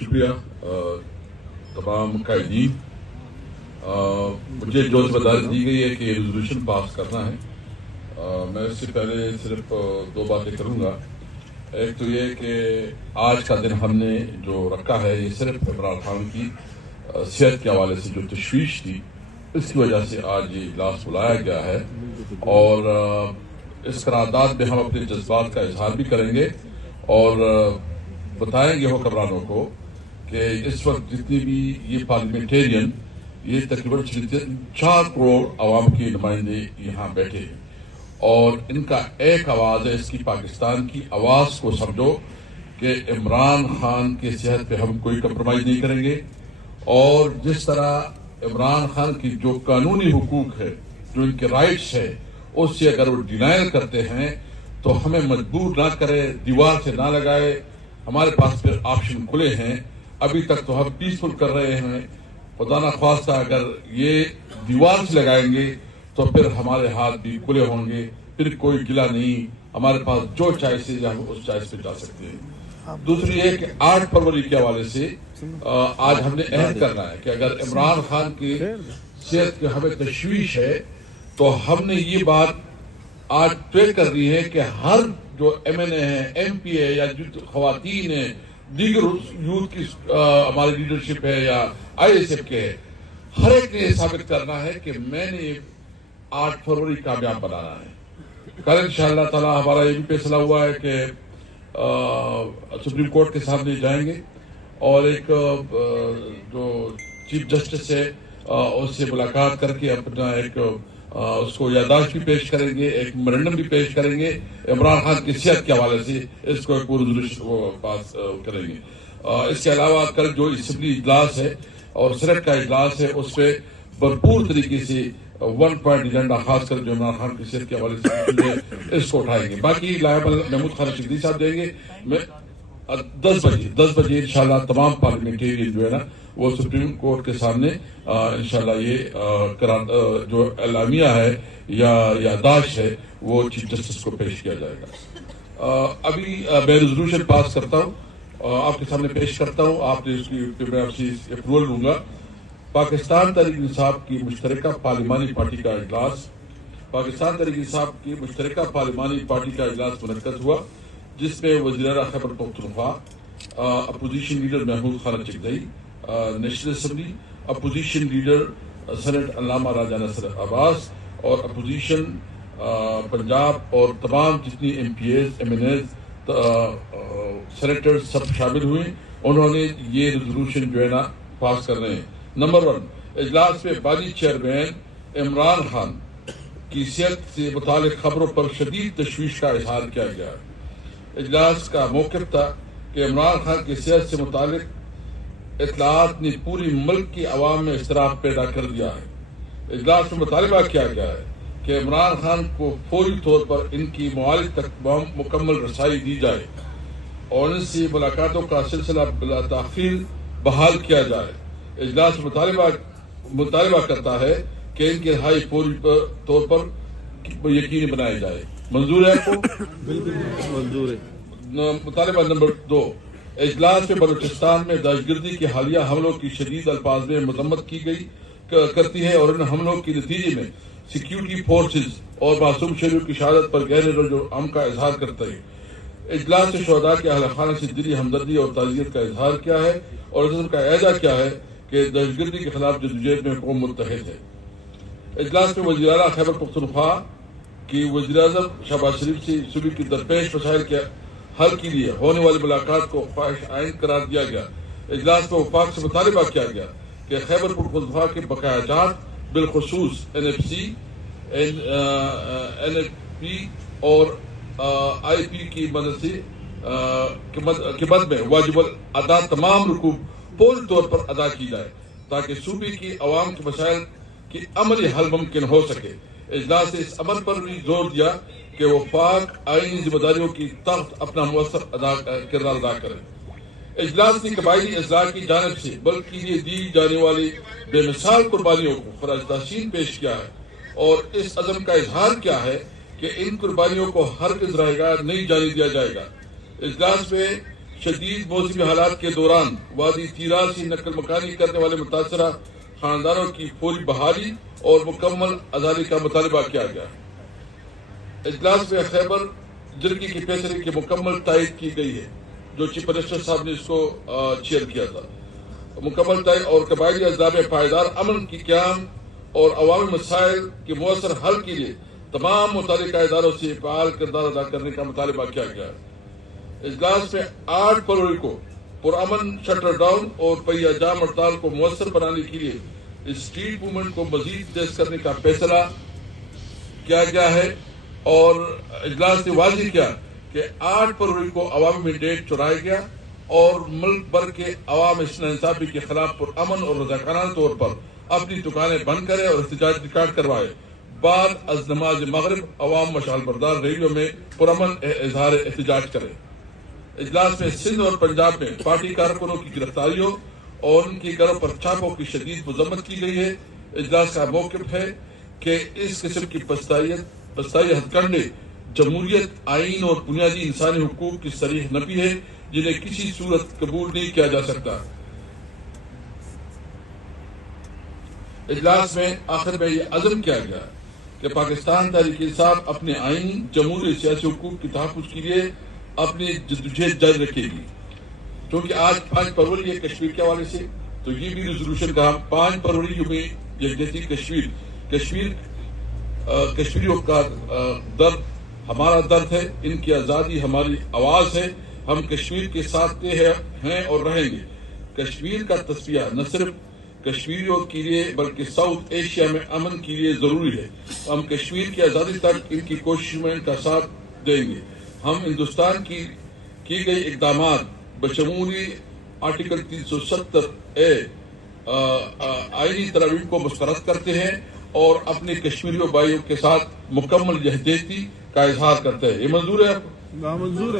शुक्रिया तमाम कायदीन। मुझे जो जिम्मेदारी दी गई है कि रेजोल्यूशन पास करना है, मैं इससे पहले सिर्फ दो बातें करूंगा। एक तो ये कि आज का दिन हमने जो रखा है ये सिर्फ इमरान खान की सेहत के हवाले से जो तशवीश थी इसकी वजह से आज ये इजलास बुलाया गया है और इस करारदाद में हम अपने जज्बात का इजहार भी करेंगे और बताएंगे हुक्मरानों को कि इस वक्त जितनी भी ये पार्लियामेंटेरियन ये तकरीबन 4 करोड़ आवाम के नुमाइंदे यहाँ बैठे हैं और इनका एक आवाज़ है, इसकी पाकिस्तान की आवाज़ को समझो कि इमरान खान की सेहत पे हम कोई कंप्रोमाइज़ नहीं करेंगे और जिस तरह इमरान खान की जो कानूनी हुकूक है, जो इनके राइट्स है, उससे अगर वो डिनायल करते हैं तो हमें मजबूर ना करे, दीवार से ना लगाए। हमारे पास फिर ऑप्शन खुले हैं। अभी तक तो हम पीसफुल कर रहे हैं, खुदा ना ख्वास्ता अगर ये दीवार से लगाएंगे तो फिर हमारे हाथ भी खुले होंगे, फिर कोई गिला नहीं, हमारे पास जो चॉइस है हम उस चॉइस पे जा सकते हैं। दूसरी है कि 8 फरवरी के हवाले से आज हमने अहद करना है कि अगर इमरान खान की सेहत की हमें तशवीश है तो हमने ये बात आज तय कर दी है कि हर जो MNA है, MP है या जो खवातीन है, दीगर यूथ की हमारी लीडरशिप है या ISF के है, हर एक ने साबित करना है कि मैंने 8 फरवरी कामयाब बनाना है। कल इंशाअल्लाह ताला हमारा ये भी फैसला हुआ है कि सुप्रीम कोर्ट के सामने जाएंगे और एक जो चीफ जस्टिस है उससे मुलाकात करके अपना एक उसको यादाश्त भी पेश करेंगे, एक मेमोरेंडम भी पेश करेंगे इमरान खान की सेहत के हवाले से, इसको एक रेजोल्यूशन पास करेंगे। इसके अलावा कल जो असेंबली इजलास है और सेनेट का इजलास है उस पर भरपूर तरीके से 1 पॉइंट एजेंडा खासकर जो इमरान खान की सेहत के हवाले से इसको उठाएंगे। बाकी लायबल महमूद खान शिकदी साहब देंगे। मैं 10 बजे इंशाल्लाह तमाम पार्लियामेंटेरियन जो है ना वो सुप्रीम कोर्ट के सामने इंशाल्लाह ये जो एलामिया है या यादाश्त है वो चीफ जस्टिस को पेश किया जाएगा। अभी मैं रेजोल्यूशन पास करता हूँ, आपके सामने पेश करता हूँ, आपने इसकी मैं आपसे अप्रूवल लूंगा। पाकिस्तान तहरीक इंसाफ की मुश्तरका पार्लिमानी पार्टी का इजलास, पाकिस्तान तहरीक इंसाफ की मुश्तरका पार्लिमानी पार्टी का इजलास मुनक्कद हुआ जिसमें वज़ीर-ए-आला Khyber Pakhtunkhwa, opposition leader Mahmood Khan Achakzai, national assembly opposition leader senate Allama Raja Nasir Abbas और अपोजिशन पंजाब और तमाम जितनी MPAs, MNAs, सेनेटर्स सब शामिल हुए। उन्होंने ये रेजोल्यूशन जो है ना पास कर रहे हैं। नंबर 1, इजलास में बानी चेयरमैन इमरान खान की सेहत से मुतालिक खबरों पर शदीद तशवीश का इजहार किया गया। इजलास का मौक़िफ़ था कि इमरान खान की सेहत से मुतालिक इत्तलात ने पूरी मुल्क की आवाम में इज़्तिराब पैदा कर दिया है। इजलास में मुतालबा किया गया है कि इमरान खान को फौरी तौर पर इनकी मुआलिज तक मुकम्मल रसाई दी जाए और इनसे मुलाकातों का सिलसिला बिला ताख़ीर बहाल किया जाए। इजलास में मुतालबा करता है कि इनकी रिहाई फौरी तौर पर यकीनी बनाई जाए। मंजूर है आपको? बिल्कुल मंजूर है। मुतालबा नंबर 2, इजलास में बलूचिस्तान में दहशतगर्दी के हालिया हमलों की शदीद अल्फाज में मजम्मत की गई करती है और इन हमलों के नतीजे में सिक्योरिटी फोर्सेज और मासूम शहरियों की शहादत पर गहरे रंज का इजहार करता है। इजलास से शहदा के अहल खाना से दिली हमदर्दी और ताज़ियत का इजहार किया है और इसका एहदा किया है कि दहशतगर्दी के खिलाफ जदोजहद में कौम मुत्तहिद है। इजलास में वज़ीर-ए-आला खैबर पख्तूनख्वा की वज़ीर-ए-आज़म शहबाज शरीफ से सूबे की दरपेश मसाइल के हल के लिए होने वाली मुलाकात को ख्वाहिश आइन करार दिया गया। इजलास में वफाक से मुतालबा किया गया कि खैबर पख्तूनख्वा के बकायाजात बिलखुसूस NFC, NFP और IP की मदद से के मद में वाजिबुल अदा तमाम रुकूब फौरी तौर पर अदा की जाए ताकि सूबे की अवाम के मसाइल की अमली हल मुमकिन हो सके। इजलास ने इस अमल पर भी जोर दिया कि वफाक आईनी जिम्मेदारियों की तहत अपना मुअस्सर किरदार अदा करें। इजलास ने कबायली अज़ला की जानिब से बल्कि लिए दी जाने वाली बेमिसाल कुर्बानियों को फराज तहसीन पेश किया है और इस अज़म का इजहार किया है कि इन कुर्बानियों को हरगिज़ रहेगा नहीं जाने दिया जाएगा। इजलास में شدید موسمی حالات کے دوران وادی تیرا سے نقل مکانی کرنے والے متاثرہ خاندانوں کی فوری بحالی اور مکمل ازالے کا مطالبہ کیا گیا۔ اجلاس میں خیبر جرگی کے فیصلے کی مکمل تائید کی گئی ہے، جو چیف منسٹر صاحب نے اس کو چیئر کیا تھا۔ مکمل تائید اور قبائلی اضلاع میں پائیدار امن کی قیام اور عوامی مسائل کے مؤثر حل کے لیے تمام متعلقہ اداروں سے فعال کردار ادا کرنے کا مطالبہ کیا گیا ہے۔ اجلاس میں 8 فروری کو پرامن شٹر ڈاؤن اور پہیہ جام ہڑتال کو مؤثر بنانے کے لیے اسٹریٹ موومنٹ کو مزید تیز کرنے کا فیصلہ کیا گیا ہے، اور اجلاس نے واضح کیا کہ 8 فروری کو عوامی مینڈیٹ چرایا گیا اور ملک بھر کے عوام اس ناانصافی کے خلاف پرامن اور رضاکارانہ طور پر اپنی دکانیں بند کرے اور احتجاج ریکارڈ کروائے۔ بعد از نماز مغرب عوام مشعل بردار ریلیوں میں پرامن اظہار احتجاج کرے۔ اجلاس میں سندھ اور پنجاب میں پارٹی کارکنوں کی گرفتاریوں اور ان کے گھروں پر چھاپوں کی شدید مذمت کی گئی ہے۔ اجلاس کا موقف ہے کہ اس قسم کی پستائی ہتھ کنڈے جمہوریت، آئین اور بنیادی انسانی حقوق کی صریح نفی ہے، جنہیں کسی صورت قبول نہیں کیا جا سکتا۔ اجلاس میں آخر میں یہ عزم کیا گیا کہ پاکستان تحریک انصاف اپنے آئین، جمہوری سیاسی حقوق کے تحفظ کے لیے اپنی جدوجہد جاری رکھے گی۔ کیونکہ آج 5 فروری ہے کشمیر کے حوالے سے، تو یہ بھی ریزولوشن کہا 5 فروری میں یکجہتی کشمیریوں کا درد ہمارا درد ہے، ان کی آزادی ہماری آواز ہے، ہم کشمیر کے ساتھ ہیں اور رہیں گے۔ کشمیر کا تصفیہ نہ صرف کشمیریوں کے لیے بلکہ ساؤتھ ایشیا میں امن کے لیے ضروری ہے۔ ہم کشمیر کی آزادی تک ان کی کوششوں میں ان کا ساتھ دیں گے۔ ہم ہندوستان کی گئی اقدامات بشمول آرٹیکل 370A آئینی ترامیم کو مسترد کرتے ہیں اور اپنے کشمیریوں بھائیوں کے ساتھ مکمل یکجہتی کا اظہار کرتے ہیں۔ یہ منظور ہے؟ نامنظور ہے۔